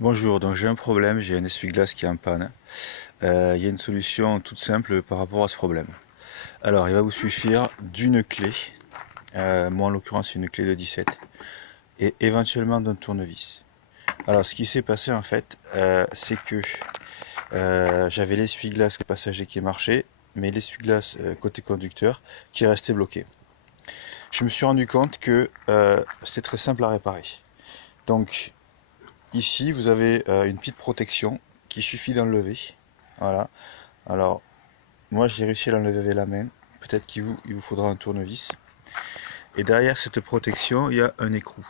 Bonjour, donc j'ai un problème, j'ai un essuie-glace qui est en panne. Il y a une solution toute simple par rapport à ce problème. Alors, il va vous suffire d'une clé, moi en l'occurrence une clé de 17, et éventuellement d'un tournevis. Alors, ce qui s'est passé en fait, c'est que j'avais l'essuie-glace passager qui marchait, mais l'essuie-glace côté conducteur qui restait bloqué. Je me suis rendu compte que c'est très simple à réparer. Donc, ici, vous avez une petite protection qu'il suffit d'enlever. Voilà. Alors, moi, j'ai réussi à l'enlever avec la main. Peut-être il vous faudra un tournevis. Et derrière cette protection, il y a un écrou.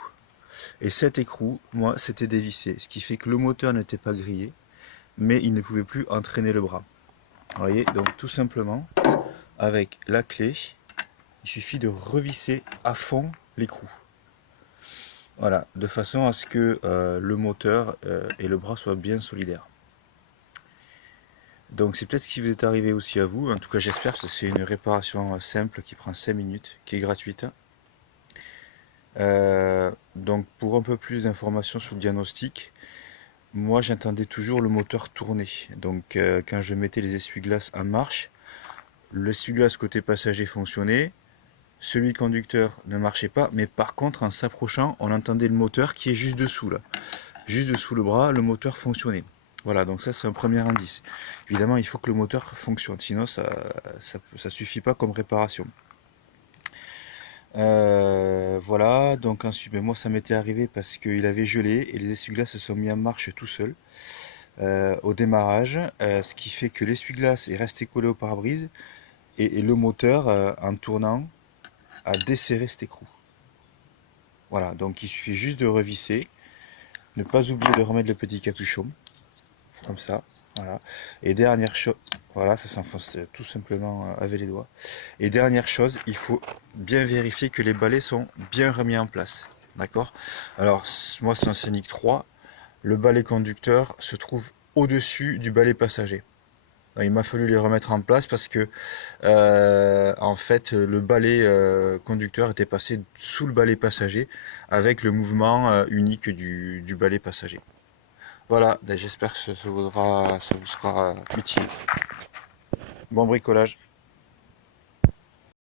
Et cet écrou, moi, c'était dévissé. Ce qui fait que le moteur n'était pas grillé, mais il ne pouvait plus entraîner le bras. Vous voyez, donc tout simplement, avec la clé, il suffit de revisser à fond l'écrou. Voilà, de façon à ce que le moteur et le bras soient bien solidaires. Donc c'est peut-être ce qui vous est arrivé aussi à vous, en tout cas j'espère, parce que c'est une réparation simple qui prend 5 minutes, qui est gratuite. Donc pour un peu plus d'informations sur le diagnostic, moi j'entendais toujours le moteur tourner. Donc quand je mettais les essuie-glaces en marche, l'essuie-glace côté passager fonctionnait, celui conducteur ne marchait pas, mais par contre en s'approchant, on entendait le moteur qui est juste dessous là. Juste dessous le bras, le moteur fonctionnait. Voilà, donc ça c'est un premier indice. Évidemment, il faut que le moteur fonctionne, sinon ça suffit pas comme réparation. Voilà, donc ensuite, ben, moi ça m'était arrivé parce qu'il avait gelé et les essuie-glaces se sont mis en marche tout seuls au démarrage, ce qui fait que l'essuie-glace est resté collé au pare-brise et le moteur, en tournant, a desserré cet écrou. Voilà, donc il suffit juste de revisser, ne pas oublier de remettre le petit capuchon, comme ça, voilà. Et dernière chose, voilà, ça s'enfonce tout simplement avec les doigts. Et dernière chose, il faut bien vérifier que les balais sont bien remis en place. D'accord? Alors, moi c'est un Scénic 3, le balai conducteur se trouve au-dessus du balai passager. Il m'a fallu les remettre en place parce que en fait le balai conducteur était passé sous le balai passager avec le mouvement unique du balai passager. Voilà, ben, j'espère que ça vous sera utile. Bon bricolage.